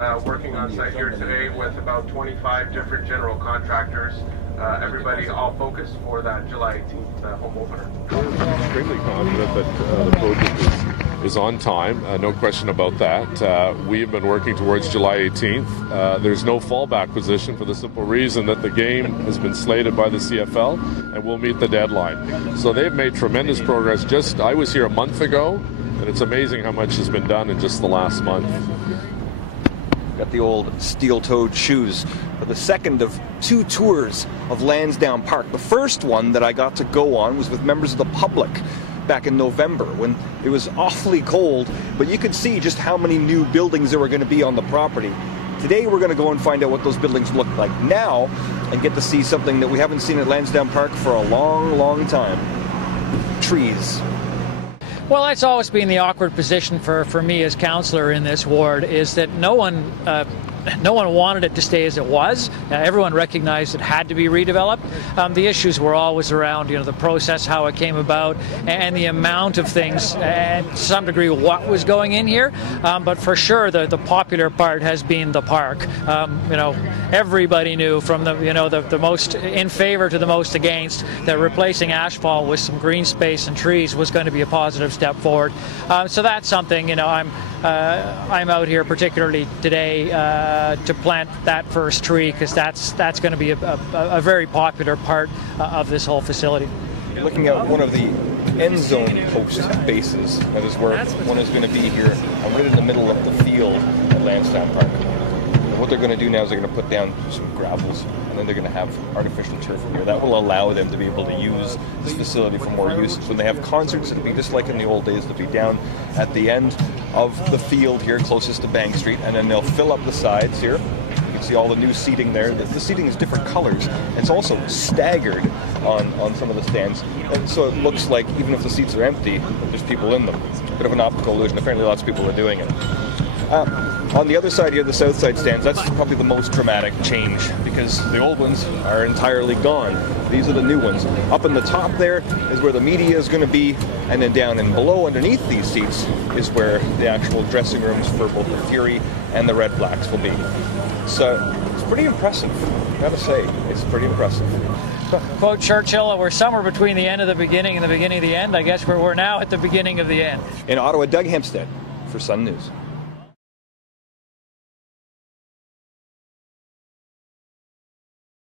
Working on site here today with about 25 different general contractors. Everybody all focused for that July 18th home opener. We're extremely confident that the project is on time, no question about that. We've been working towards July 18th. There's no fallback position for the simple reason that the game has been slated by the CFL and will meet the deadline. So they've made tremendous progress. I was here a month ago, and it's amazing how much has been done in just the last month. Got the old steel-toed shoes for the second of two tours of Lansdowne Park. The first one that I got to go on was with members of the public back in November when it was awfully cold, but you could see just how many new buildings there were going to be on the property. Today we're going to go and find out what those buildings look like now and get to see something that we haven't seen at Lansdowne Park for a long, long time. Trees. Well, that's always been the awkward position for me as councillor in this ward, is that no one wanted it to stay as it was. Everyone recognized it had to be redeveloped. The issues were always around, the process, how it came about, and the amount of things, and to some degree what was going in here. But for sure, the popular part has been the park. Everybody knew from the most in favor to the most against that replacing asphalt with some green space and trees was going to be a positive step forward. So that's something, I'm out here particularly today to plant that first tree, because that's going to be a very popular part of this whole facility. Looking at one of the end zone post bases, that is where one is going to be here, right in the middle of the field at Lansdowne Park. What they're going to do now is they're going to put down some gravels, and then they're going to have artificial turf here. That will allow them to be able to use this facility for more uses. When they have concerts, it'll be just like in the old days. They'll be down at the end of the field here, closest to Bank Street, and then they'll fill up the sides here. You can see all the new seating there. The seating is different colors. It's also staggered on some of the stands, and so it looks like even if the seats are empty, there's people in them. A bit of an optical illusion. Apparently lots of people are doing it. On the other side here, the south side stands, that's probably the most dramatic change, because the old ones are entirely gone. These are the new ones. Up in the top there is where the media is going to be, and then down and below underneath these seats is where the actual dressing rooms for both the Fury and the Red Blacks will be. So it's pretty impressive, I gotta say. It's pretty impressive. Quote Churchill, we're somewhere between the end of the beginning and the beginning of the end. I guess we're now at the beginning of the end. In Ottawa, Doug Hempstead for Sun News.